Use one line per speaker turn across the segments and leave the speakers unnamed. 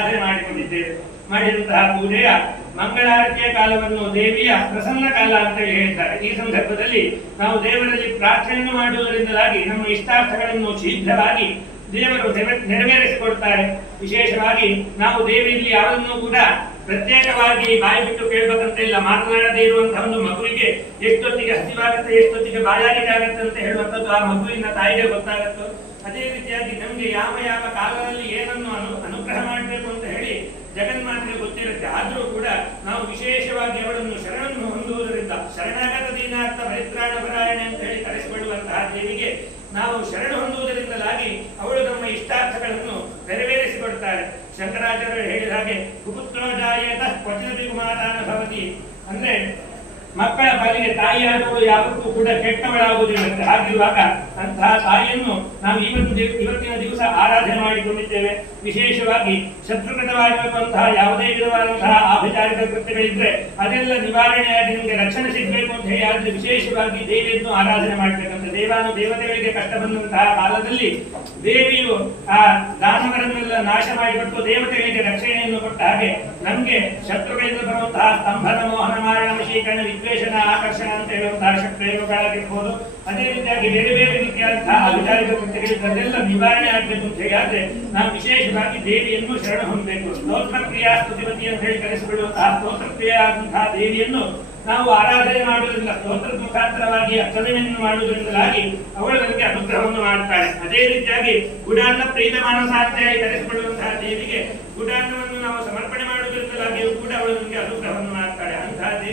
ಆರಾಧನೆ ಮಾಡಿಕೊಂಡಿದ್ದೇವೆ. ಮಾಡಿದಂತಹ ಪೂಜೆಯ ಮಂಗಳಾರತಿಯ ಕಾಲವನ್ನು ದೇವಿಯ ಪ್ರಸನ್ನ ಕಾಲ ಅಂತ ಹೇಳಿ ಹೇಳ್ತಾರೆ ಈ ಸಂದರ್ಭದಲ್ಲಿ ನಾವು ದೇವರಲ್ಲಿ ಪ್ರಾರ್ಥನೆಯನ್ನು ಮಾಡುವುದರಿಂದಲಾಗಿ, ನಮ್ಮ ಇಷ್ಟಾರ್ಥಗಳನ್ನು ಶೀಘ್ರವಾಗಿ ದೇವರು ನೆರವೇ- ನೆರವೇರಿಸಿಕೊಡ್ತಾರೆ. ವಿಶೇಷವಾಗಿ ನಾವು ದೇವಿಯಲ್ಲಿ ಯಾವುದನ್ನು ಕೂಡ ಪ್ರತ್ಯೇಕವಾಗಿ ಬಾಯಿ ಬಿಟ್ಟು ಕೇಳಬೇಕಂತ ಇಲ್ಲ. ಮಾತನಾಡದೇ ಇರುವಂತಹ ಒಂದು ಮಗುವಿಗೆ ಎಷ್ಟೊತ್ತಿಗೆ ಹಸಿವಾಗುತ್ತೆ, ಎಷ್ಟೊತ್ತಿಗೆ ಬಾಯಾರಿಕೆ ಆಗುತ್ತೆ ಅಂತ ಹೇಳುವಂಥದ್ದು ಆ ಮಗುವಿನ ತಾಯಿಗೆ ಗೊತ್ತಾಗುತ್ತೋ? ಅದೇ ರೀತಿಯಾಗಿ ನಮಗೆ ಯಾವ ಯಾವ ಕಾಲದಲ್ಲಿ ಏನನ್ನು ಅನು, ಅನುಗ್ರಹ ಮಾಡಬೇಕು ಅಂತ ಹೇಳಿ ಜಗನ್ಮಾತೆಗೆ ಗೊತ್ತಿರುತ್ತೆ. ಆದರೂ ಕೂಡ ನಾವು ವಿಶೇಷವಾಗಿ ಅವಳನ್ನು ಶರಣನ್ನು ಹೊಂದುವುದರಿಂದ ಶರಣಾಗತ ದೀನಾರ್ಥ ಪರಿತ್ರಾಣ ಪರಾಯಣೆ ಅಂತ ಹೇಳಿ ಕರೆಸಿಕೊಳ್ಳುವಂತಹ ದೇವಿಗೆ ನಾವು ಶರಣ ಹೊಂದುವುದರಿಂದಲಾಗಿ ಅವಳು ನಮ್ಮ ಇಷ್ಟಾರ್ಥಗಳನ್ನು ನೆರವೇರಿಸಿಕೊಡ್ತಾರೆ ಶಂಕರಾಚಾರ್ಯರು ಹೇಳಿದ ಹಾಗೆ ಕುಪುತ್ರೋಜಾಯತ ಕುಮಾತಾನ ಭವತಿ. ಅಂದ್ರೆ ಮಕ್ಕಳ ಪಾಲಿಗೆ ತಾಯಿಯಾದವರು ಯಾವತ್ತೂ ಕೂಡ ಕೆಟ್ಟವಳಾಗುವುದಿಲ್ಲ. ಹಾಗಿರುವಾಗ ಅಂತಹ ತಾಯಿಯನ್ನು ನಾವು ಇವತ್ತು ಇವತ್ತಿನ ದಿವಸ ಆರಾಧನೆ ಮಾಡಿಕೊಂಡಿದ್ದೇವೆ. ವಿಶೇಷವಾಗಿ ಶತ್ರುಗತವಾಗಿರುವಂತಹ ಯಾವುದೇ ವಿಧವಾದಂತಹ ಆಭಿಚಾರಿಕ ಕೃತ್ಯಗಳಿದ್ರೆ ಅದೆಲ್ಲ ನಿವಾರಣೆಯಾಗಿ ನಿಮಗೆ ರಕ್ಷಣೆ ಸಿಗಬೇಕು ಅಂತ ಹೇಳಿ ಆದ್ರೆ ವಿಶೇಷವಾಗಿ ದೇವಿಯನ್ನು ಆರಾಧನೆ ಮಾಡಬೇಕಂತ. ದೇವಾನು ದೇವತೆಗಳಿಗೆ ಕಷ್ಟ ಬಂದಂತಹ ಕಾಲದಲ್ಲಿ ದೇವಿಯು ಆ ದಾನವರನ್ನೆಲ್ಲ ನಾಶ ಮಾಡಿಕೊಟ್ಟು ದೇವತೆಗಳಿಗೆ ರಕ್ಷಣೆಯನ್ನು ಕೊಟ್ಟ ಹಾಗೆ ನಮಗೆ ಶತ್ರುಗಳಿಂದ ಬರುವಂತಹ ಸ್ತಂಭನ ಮೋಹನ ಮಾರಣ ವಶೀಕರಣ ವಿದ್ವೇಷಣ ಆಕರ್ಷಣ ಅಂತ ಹೇಳುವಂತಹ ಶಕ್ತಿಯೋಗಗಳಾಗಿರ್ಬೋದು ಅದೇ ರೀತಿಯಾಗಿ ಬೇರೆ ಬೇರೆ ರೀತಿಯಾದಂತಹ ಅಧಿಕಾರಿಕ ಕೃತ್ಯಗಳಿದ್ದೆಲ್ಲ ನಿವಾರಣೆ ಆಗಬೇಕು ಅಂತ ಹೇಳಿ. ಆದ್ರೆ ನಾವು ವಿಶೇಷವಾಗಿ ದೇವಿಯನ್ನು ಶರಣ ಹೊಂದಬೇಕು. ಸ್ತೋತ್ರ ಕ್ರಿಯಾ ಸ್ತುತಿಪತಿ ಅಂತ ಹೇಳಿ ಕರೆಸಿಕೊಳ್ಳುವಂತಹ ಸ್ತೋತ್ರ ಕ್ರಿಯಾದಂತಹ ದೇವಿಯನ್ನು ನಾವು ಆರಾಧನೆ ಮಾಡುವುದರಿಂದ ಸ್ತೋತ್ರದ ಮುಖಾಂತರವಾಗಿ ಅರ್ಚನೆಯನ್ನು ಮಾಡುವುದರಿಂದಲಾಗಿ ಅವಳು ನನಗೆ ಅನುಗ್ರಹವನ್ನು ಮಾಡುತ್ತಾಳೆ ಅದೇ ರೀತಿಯಾಗಿ ಗುಡಾನ್ನ ಪ್ರೀತ ಮಾನಸ ಅಂತ ಹೇಳಿ ಕರೆಸಿಕೊಳ್ಳುವಂತಹ ದೇವಿಗೆ ಗುಡಾನ್ನವನ್ನು ನಾವು ಸಮರ್ಪಣೆ ಮಾಡುವುದರಿಂದಲಾಗಿಯೂ ಕೂಡ ಅವಳು ನನಗೆ ಅಂತಹ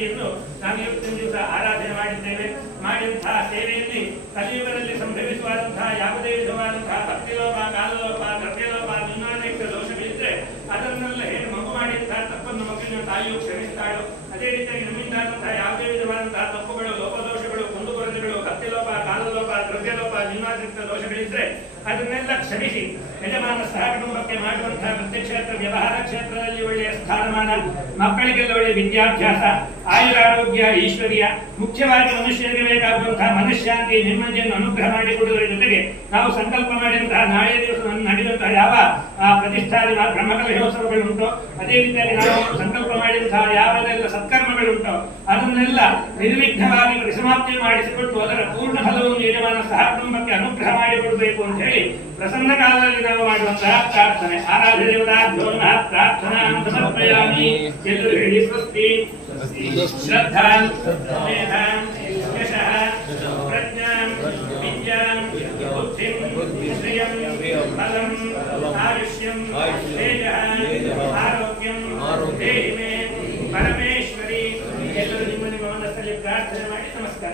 ದೇವಿಯನ್ನು ನಾವು ಇವತ್ತಿನ ದಿವಸ ಆರಾಧನೆ ಮಾಡಿದ್ದೇವೆ. ಮಾಡಿದಂತಹ ಸೇವೆಯಲ್ಲಿ ಕಲಿಯುಗದಲ್ಲಿ ಸಂಭವಿಸುವಂತಹ ಯಾವುದೇ ವಿಧವಾದಂತಹ ಭಕ್ತಿಲೋಪ ಕಾಲಲೋಪ ದ್ರವ್ಯಲೋಪ ನ್ಯೂನಾನೇಕ ದೋಷಗಳಿದ್ರೆ ಅದನ್ನೆಲ್ಲ ಹೇಳಿ ಮಗು ಮಾಡಿದಂತಹ ತಪ್ಪನ್ನು ಮಗುವಿನ ತಾಯಿಯು ಕ್ಷಮಿಸ್ತಾಳು. ಅದೇ ರೀತಿಯಾಗಿ ನಮ್ಮಿಂದಾದಂತಹ ಯಾವುದೇ ವಿಧವಾದಂತಹ ತಪ್ಪುಗಳು, ಲೋಪದೋಷಗಳು, ಕುಂದುಕೊರತೆಗಳು ಭಕ್ತಿಲೋಪ ಕಾಲಲೋಪ ದ್ರವ್ಯಲೋಪ ನ್ಯೂನಾತಿರಿಕ್ತ ದೋಷಗಳಿದ್ರೆ ಅದನ್ನೆಲ್ಲ ಕ್ಷಮಿಸಿ. ಯಜಮಾನ ಸಹ ಕುಟುಂಬಕ್ಕೆ ಮಾಡುವಂತಹ ಕ್ಷೇತ್ರ ವ್ಯವಹಾರ ಕ್ಷೇತ್ರದಲ್ಲಿ ಸ್ಥಾನಮಾನ. ಮಕ್ಕಳಿಗೆಲ್ಲ ಒಳ್ಳೆಯ ವಿದ್ಯಾಭ್ಯಾಸ, ಆಯುರಾರೋಗ್ಯ, ಐಶ್ವರ್ಯ, ಮುಖ್ಯವಾಗಿ ಮನುಷ್ಯರಿಗೆ ಬೇಕಾಗುವಂತಹ ಮನಃಶಾಂತಿ, ನೆಮ್ಮದಿಯನ್ನು ಅನುಗ್ರಹ ಮಾಡಿಕೊಡುವುದರ ಜೊತೆಗೆ ನಾವು ಸಂಕಲ್ಪ ಮಾಡಿದಂತಹ ನಾಳೆ ದಿವಸ ನಡೆದಂತಹ ಯಾವ ಮಾ- ಬ್ರಹ್ಮಕಲಶೋತ್ಸವಗಳುಂಟು ಅದೇ ರೀತಿಯಾಗಿ ನಾವು ಸಂಕಲ್ಪ ಮಾಡಿದಂತಹ ಯಾವೆಲ್ಲ ಸತ್ಕರ್ಮಗಳುಂಟೋ ಅದನ್ನೆಲ್ಲ ನಿರ್ವಿಘ್ನವಾಗಿ ಸಮಾಪ್ತಿ ಮಾಡಿಸಿಕೊಟ್ಟು ಅದರ ಪೂರ್ಣ ಫಲವನ್ನು ಯಜಮಾನ ಸಹ ಕುಟುಂಬಕ್ಕೆ ಅನುಗ್ರಹ ಮಾಡಿಕೊಡಬೇಕು ಅಂತ ಹೇಳಿ ಪ್ರಸನ್ನ ಕಾಲದಲ್ಲಿ ನಾವು ಮಾಡುವಂತಹ ಪ್ರಾರ್ಥನೆ ಆರಾಧ್ಯ ದೇವತಾಭ್ಯೋ ನಮಃ ಪ್ರಾರ್ಥನಾ ಸಮರ್ಪಯಾಮಿ ಎಲ್ಲರೂ ಹೇಳಿ ಸ್ವಸ್ತಿ ಶ್ರದ್ಧಾಂ ಮೇಧಾಂ ಯಶಃ ಪ್ರಜ್ಞಾಂ ವಿದ್ಯಾಂ ಬುದ್ಧಿಂ ಶ್ರಿಯಂ ಫಲಂ ಆಯುಷ್ಯಂ ತೇಜಃ ಆರೋಗ್ಯಂ ದೇಹಿ ಮೇ ಪರಮೇಶ್ವರಿ ಎಲ್ಲರೂ ನಿಮ್ಮ ನಿಮ್ಮ ಮನಸ್ಸಲ್ಲಿ ಪ್ರಾರ್ಥನೆ ಮಾಡಿ ನಮಸ್ಕಾರ